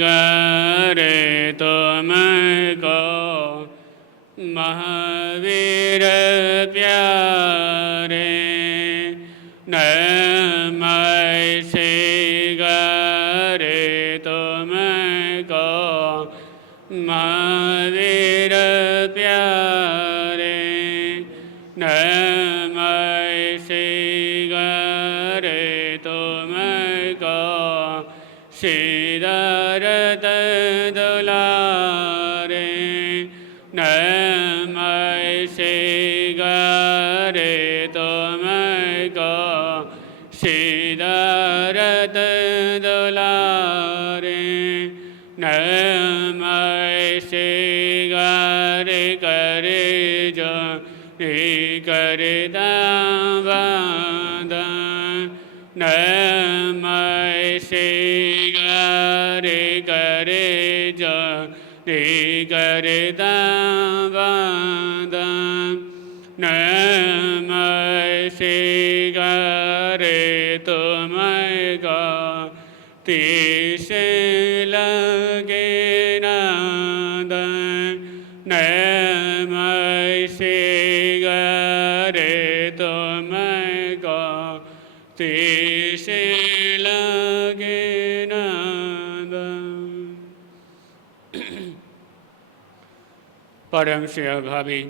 करे तुमको महावीर प्यारे, नमः करे तुमको महावीर प्यारे, नमः करे तुमको सिद्धार्थ दुलारे, नमः करे तुमको सिद्धार्थ दुलारे, नमः करे जो करे दावादा, नमः करे जो करे दावादा, नमः करे तुमको तीस लगे नाद, नमः करे तुमको तीस लगे नाद। परम सेवा भावी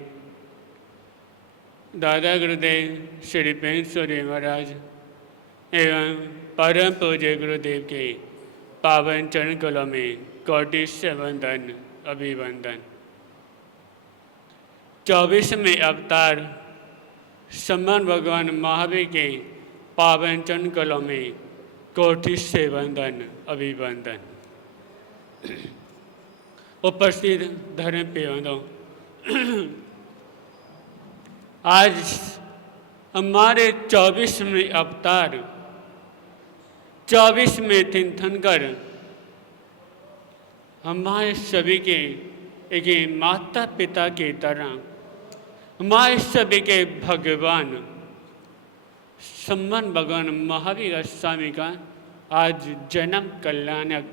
दादा गुरुदेव श्री पेंसुरी महाराज एवं परम पूज्य गुरुदेव के पावन चरण कलों में कोटि से वंदन अभिवंदन। 24वें अवतार सम्मान भगवान महावीर के पावन चरण कलों में कोटि से वंदन अभिवंदन। उपस्थित धर्म प्रियों, आज हमारे 24वें अवतार 24वें तीर्थंकर हमारे सभी के एक माता पिता की तरह हमारे सभी के भगवान सम्मान भगवान महावीर स्वामी का आज जन्म कल्याणक,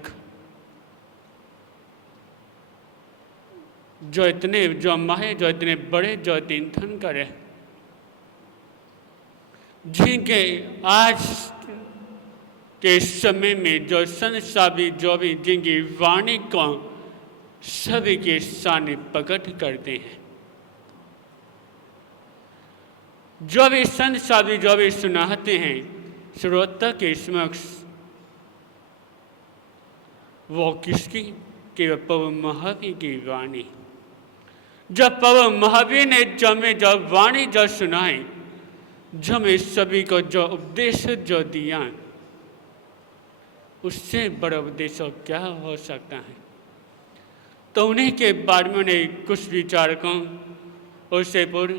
जो इतने बड़े जो तीर्थंकर है, जिनके आज के समय में जो संसारी जो भी जिनकी वाणी को सभी के सामने प्रकट करते हैं, जो भी संसारी जो भी सुनाते हैं श्रोता के समक्ष, वो किसकी कि प्रभु महावीर की वाणी। जब प्रभु महावीर ने जो वाणी जो सुनाई, जो में सभी को जो उपदेश जो दिया, उससे बड़ा उपदेश क्या हो सकता है। तो उन्हीं के बारे में उन्हें कुछ विचारकों उससे पूर्व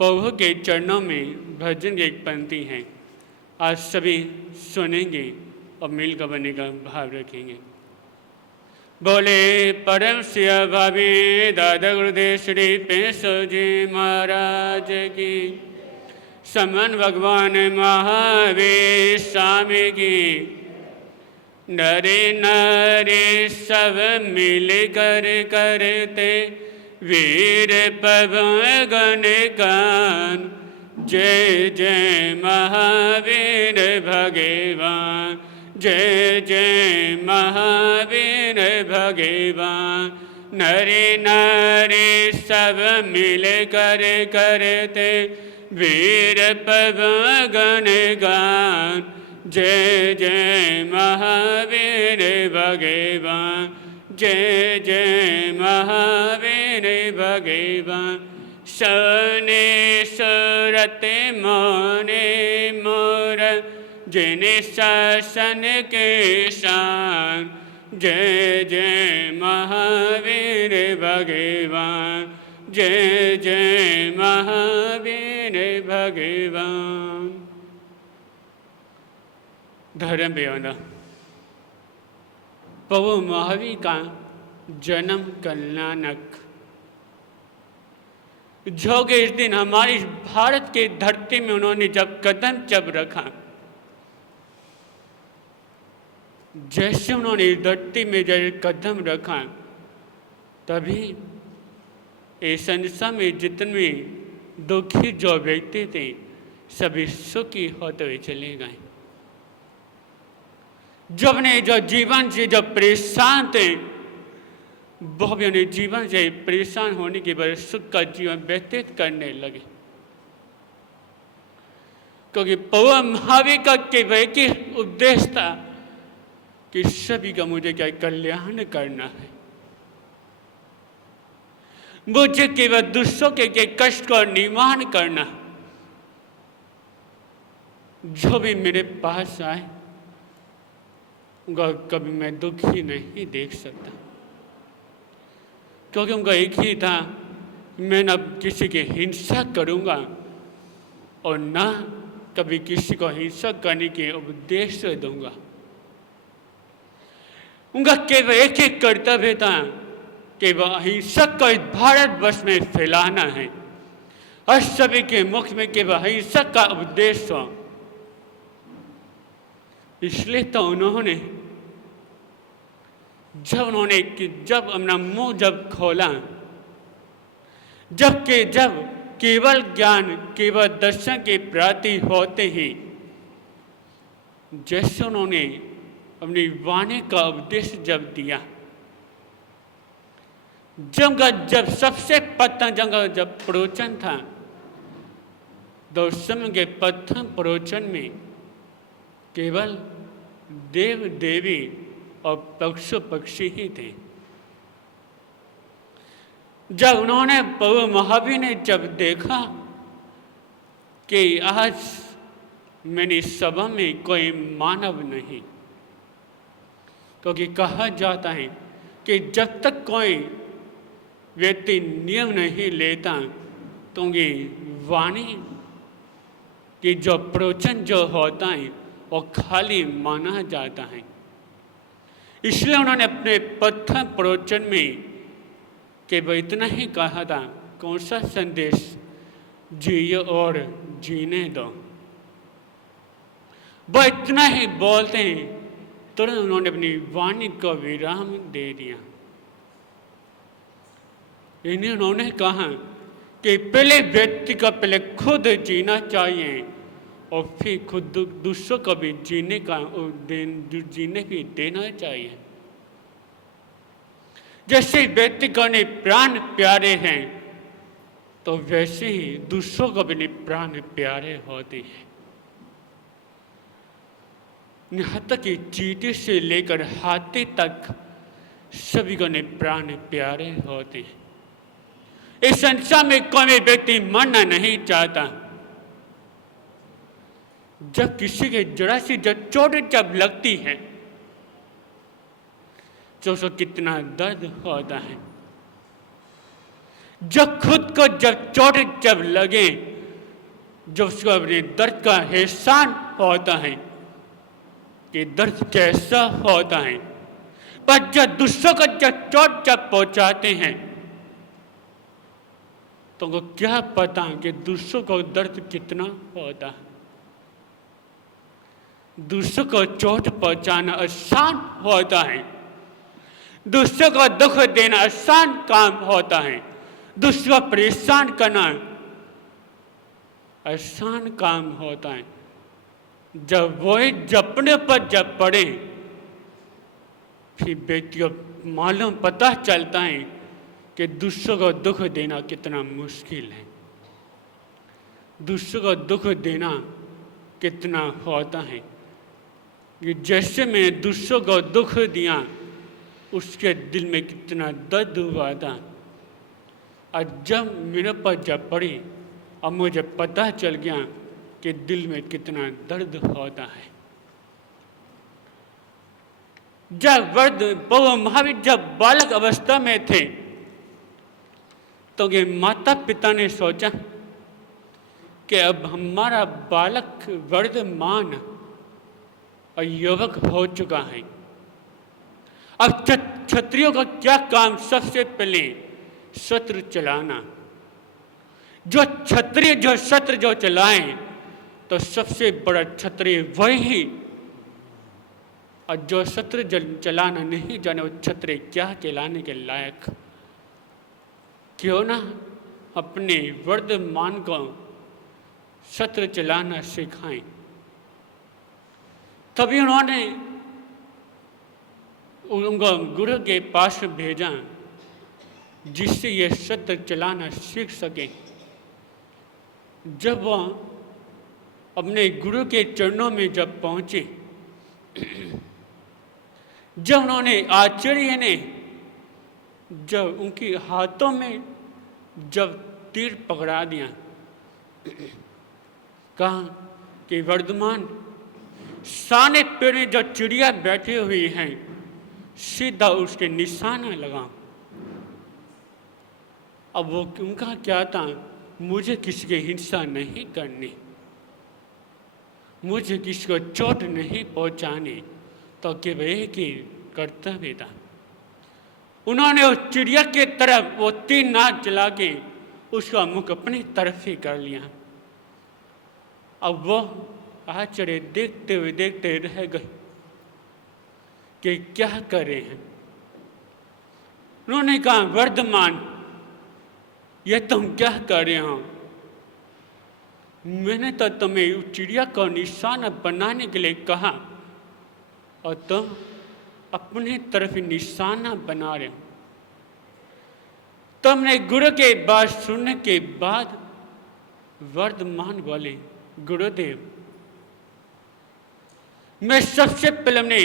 प्रभु के चरणों में भजन की एक पंक्ति है, आज सभी सुनेंगे और मिलकर बने का भाव रखेंगे। बोले परम सेवा भावी दादा गुरुदेव श्री पेंसुरी जी महाराज की, सम्मान भगवान महावीर स्वामी की, नरे नारे सब मिल कर करते वीर पवन गान, जय जय महावीर भगवान, जय जय महावीर भगवान। नरे नारे सब मिल कर करते वीर पवन गान, जय जय महावीर भगवान, जय जय महावीर भगवान। सने सुरत मोने मोर जिने शासन के शान, जय जय महावीर भगवान, जय जय महावीर भगवान। धर्म बेवना प्रभु महावीर का जन्म कल्याणक, जो कि इस दिन हमारी भारत के धरती में उन्होंने जब कदम जब रखा, जैसे उन्होंने धरती में जब कदम रखा, तभी इस संसार में जितने दुखी जो व्यक्ति थे सभी सुखी होते हुए चले गए। जब ने जो जीवन से जो परेशान थे, वो भी उन्हें जीवन से परेशान होने के बाद सुख का जीवन व्यतीत करने लगे, क्योंकि पौवा महावीर का केवल के उद्देश्य था कि सभी का मुझे क्या कल्याण करना है, मुझे केवल दूसरों के कष्ट को निवारण करना। जो भी मेरे पास आए उनका कभी मैं दुखी नहीं देख सकता, क्योंकि उनका एक ही था, मैं न किसी की हिंसा करूंगा और न कभी किसी को हिंसा करने के उपदेश दूंगा। उनका केवल एक ही कर्तव्य था कि वह अहिंसा को इस भारतवर्ष में फैलाना है और सभी के मुख में केवल अहिंसा का उपदेश हो। इसलिए तो उन्होंने जब अपना मुंह जब खोला, जब केवल ज्ञान केवल दर्शन की प्राप्ति होते ही जैसे उन्होंने अपनी वाणी का उपदेश जब दिया, जब सबसे जब प्रवचन था, तो उस समय के प्रथम प्रवचन में केवल देव देवी और पशु पक्षी ही थे। जब उन्होंने प्रभु महावीर ने जब देखा कि आज मेरी सभा में कोई मानव नहीं, क्योंकि कहा जाता है कि जब तक कोई व्यक्ति नियम नहीं लेता तो ये वाणी की जो प्रवचन जो होता है वो खाली माना जाता है। इसलिए उन्होंने अपने प्रथम प्रवचन में केवल इतना ही कहा था, कौन सा संदेश, जियो और जीने दो। वह इतना ही बोलते हैं, तुरंत उन्होंने अपनी वाणी को विराम दे दिया। इन्हें उन्होंने कहा कि पहले व्यक्ति को पहले खुद जीना चाहिए और फिर खुद दूसरों को भी जीने भी देना चाहिए। जैसे व्यक्ति को अपने प्राण प्यारे हैं तो वैसे ही दूसरों को भी प्राण प्यारे होते हैं। यहाँ तक कि चींटी से लेकर हाथी तक सभी को प्राण प्यारे होते हैं। इस संसार में कोई व्यक्ति मरना नहीं चाहता। जब किसी के जरा सी जब चोट जब लगती है तो उसको कितना दर्द होता है। जब खुद को जब चोट जब लगे, जब उसको अपने दर्द का एहसास होता है कि दर्द कैसा होता है, पर जब दूसरों को जब चोट जब पहुंचाते हैं तो उनको क्या पता कि दूसरों को दर्द कितना होता है। दूसरों को चोट पहुंचाना आसान होता है, दूसरों को दुख देना आसान काम होता है, दूसरों को परेशान करना आसान काम होता है। जब वही जपने पर जब पड़े फिर व्यक्ति को मालूम पता चलता है कि दूसरों को दुख देना कितना मुश्किल है, दूसरों को दुख देना कितना होता है। कि जैसे मैंने दूसरों को दुख दिया उसके दिल में कितना दर्द हुआ था, और जब मेरे पर जब पड़ी और मुझे पता चल गया कि दिल में कितना दर्द होता है। जब महावीर जब बालक अवस्था में थे तो ये माता पिता ने सोचा कि अब हमारा बालक वर्धमान और युवक हो चुका है, अब क्षत्रियों का क्या काम, सबसे पहले शस्त्र चलाना। जो क्षत्रिय जो शस्त्र जो चलाएं तो सबसे बड़ा क्षत्रिय वही और जो शस्त्र चलाना नहीं जाने वो छत्र क्या कहलाने के लायक। क्यों ना अपने वर्तमान को शस्त्र चलाना सिखाएं। तभी उन्होंने उनको गुरु के पास भेजा जिससे ये शस्त्र चलाना सीख सके। जब वह अपने गुरु के चरणों में जब पहुंचे, जब उन्होंने आचार्य ने जब उनके हाथों में जब तीर पकड़ा दिया, कहा कि वर्धमान साने पेड़ में जो चिड़िया बैठी हुई हैं सीधा उसके निशाना लगा। अब वो उनका क्या था, मुझे किसी की हिंसा नहीं करनी, मुझे किसी को चोट नहीं पहुंचानी, तो केवल एक ही कर्तव्य था। उन्होंने उस चिड़िया के तरफ वो तीर नाक चला के उसका मुख अपनी तरफ ही कर लिया। अब वो आश्चर्य देखते हुए देखते रह गए कि क्या करे हैं। उन्होंने कहा, वर्धमान ये तुम क्या कर रहे हो? मैंने तो तुम्हें उस चिड़िया को निशाना बनाने के लिए कहा और तुम अपनी तरफ निशाना बना रहे हो। तुमने गुरु के बात सुनने के बाद वर्धमान बोले, गुरुदेव मैं सबसे पहले मैं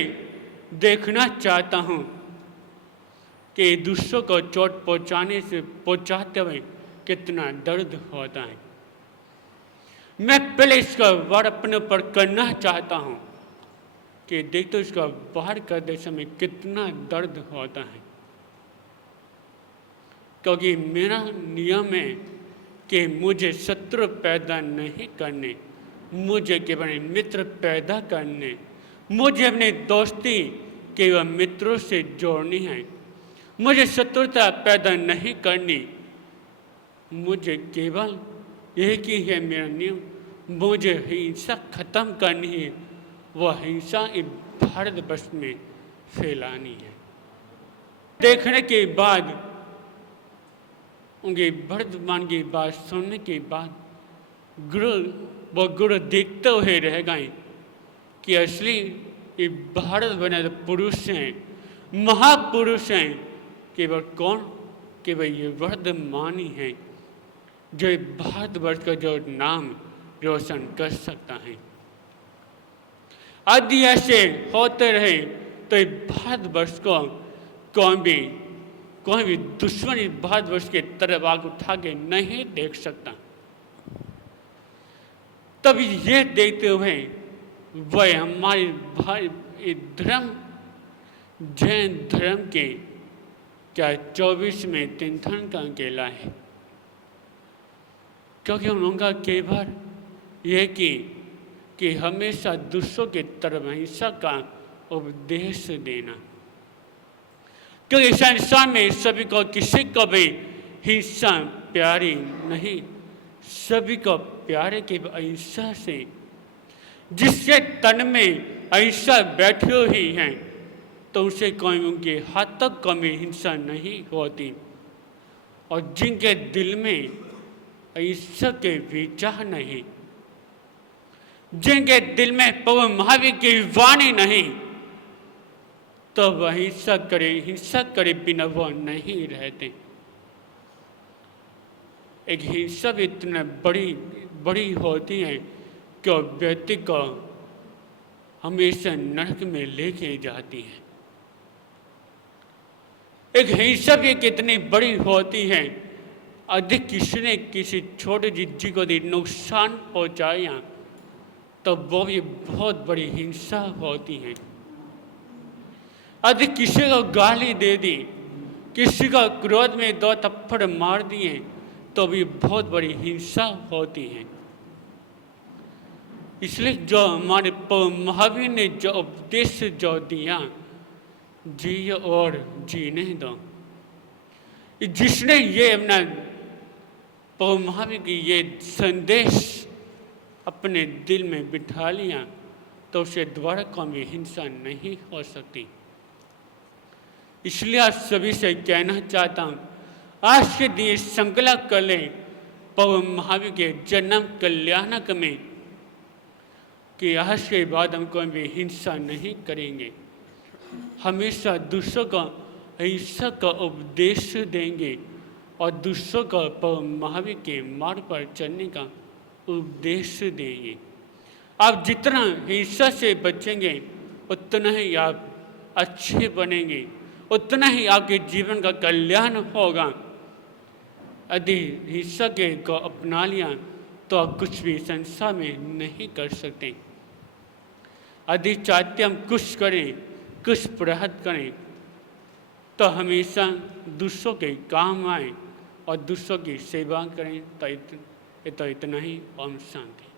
देखना चाहता हूँ कि दूसरों को चोट पहुँचाते हुए कितना दर्द होता है। मैं पहले इसका वार अपने ऊपर करना चाहता हूँ कि देखते हो इसका बाहर करते समय कितना दर्द होता है। क्योंकि मेरा नियम है कि मुझे शत्रु पैदा नहीं करने, मुझे केवल मित्र पैदा करने, मुझे अपनी दोस्ती केवल मित्रों से जोड़नी है, मुझे शत्रुता पैदा नहीं करनी, मुझे केवल एक ही है मेरा नियम, मुझे हिंसा खत्म करनी है। वह हिंसा इस भारतवर्ष में फैलानी है। देखने के बाद उनके वर्तमान की बात सुनने के बाद गुरु देखते हुए रह गए कि असली ये भारत बने पुरुष हैं, महापुरुष हैं, केवल कौन, केवल ये वर्धमान ही है जो भारतवर्ष का जो नाम रोशन कर सकता है। यदि ऐसे होते रहे तो भारतवर्ष को कोई भी दुश्मन इस भारतवर्ष के तरफ आग उठा के नहीं देख सकता। तभी ये देखते हुए वह हमारे धर्म जैन धर्म के क्या 24 में तीर्थन का अकेला है। क्योंकि उन लोगों का केवल यह कि हमेशा दूसरों के तरफ हिंसा का उपदेश देना। क्योंकि संसार में सभी को किसी को भी हिंसा प्यारी नहीं, सभी को प्यारे के अहिंसा से। जिसके तन में अहिंसा बैठी हुई है तो उसे कोई उनके हाथ तक कभी हिंसा नहीं होती, और जिनके दिल में अहिंसा के विचार नहीं, जिनके दिल में प्रभु महावीर की वाणी नहीं, तो वह हिंसा करे बिना वह नहीं रहते। एक हिंसा भी इतना बड़ी होती है कि व्यक्ति को हमेशा नरक में लेके जाती है। एक हिंसा भी कितनी बड़ी होती है, अधिक किसी ने किसी छोटे जीव को नुकसान पहुंचाया तो वो भी बहुत बड़ी हिंसा होती है। अधिक किसी को गाली दे दी, किसी का क्रोध में 2 थप्पड़ मार दिए तो भी बहुत बड़ी हिंसा होती है। इसलिए जो हमारे महावीर ने जो उपदेश जो दिया, जियो और जीने दो, जिसने ये अपना महावीर की ये संदेश अपने दिल में बिठा लिया, तो उसे द्वारा कभी हिंसा नहीं हो सकती। इसलिए आप सभी से कहना चाहता हूँ, आज के दिन संकल्प कर लें प्रभु महावीर के जन्म कल्याणक में कि आज के बाद हम कोई भी हिंसा नहीं करेंगे, हमेशा दूसरों को अहिंसा का उपदेश देंगे और दूसरों को प्रभु महावीर के मार्ग पर चलने का उपदेश देंगे। आप जितना हिंसा से बचेंगे उतना ही आप अच्छे बनेंगे, उतना ही आपके जीवन का कल्याण होगा। यदि हिंसा के को अपना लिया तो आप कुछ भी संसार में नहीं कर सकते। यदि चाहते हम कुछ करें, कुछ प्रहत करें तो हमेशा दूसरों के काम आए और दूसरों की सेवा करें। तो इतना ही। ओम शांति।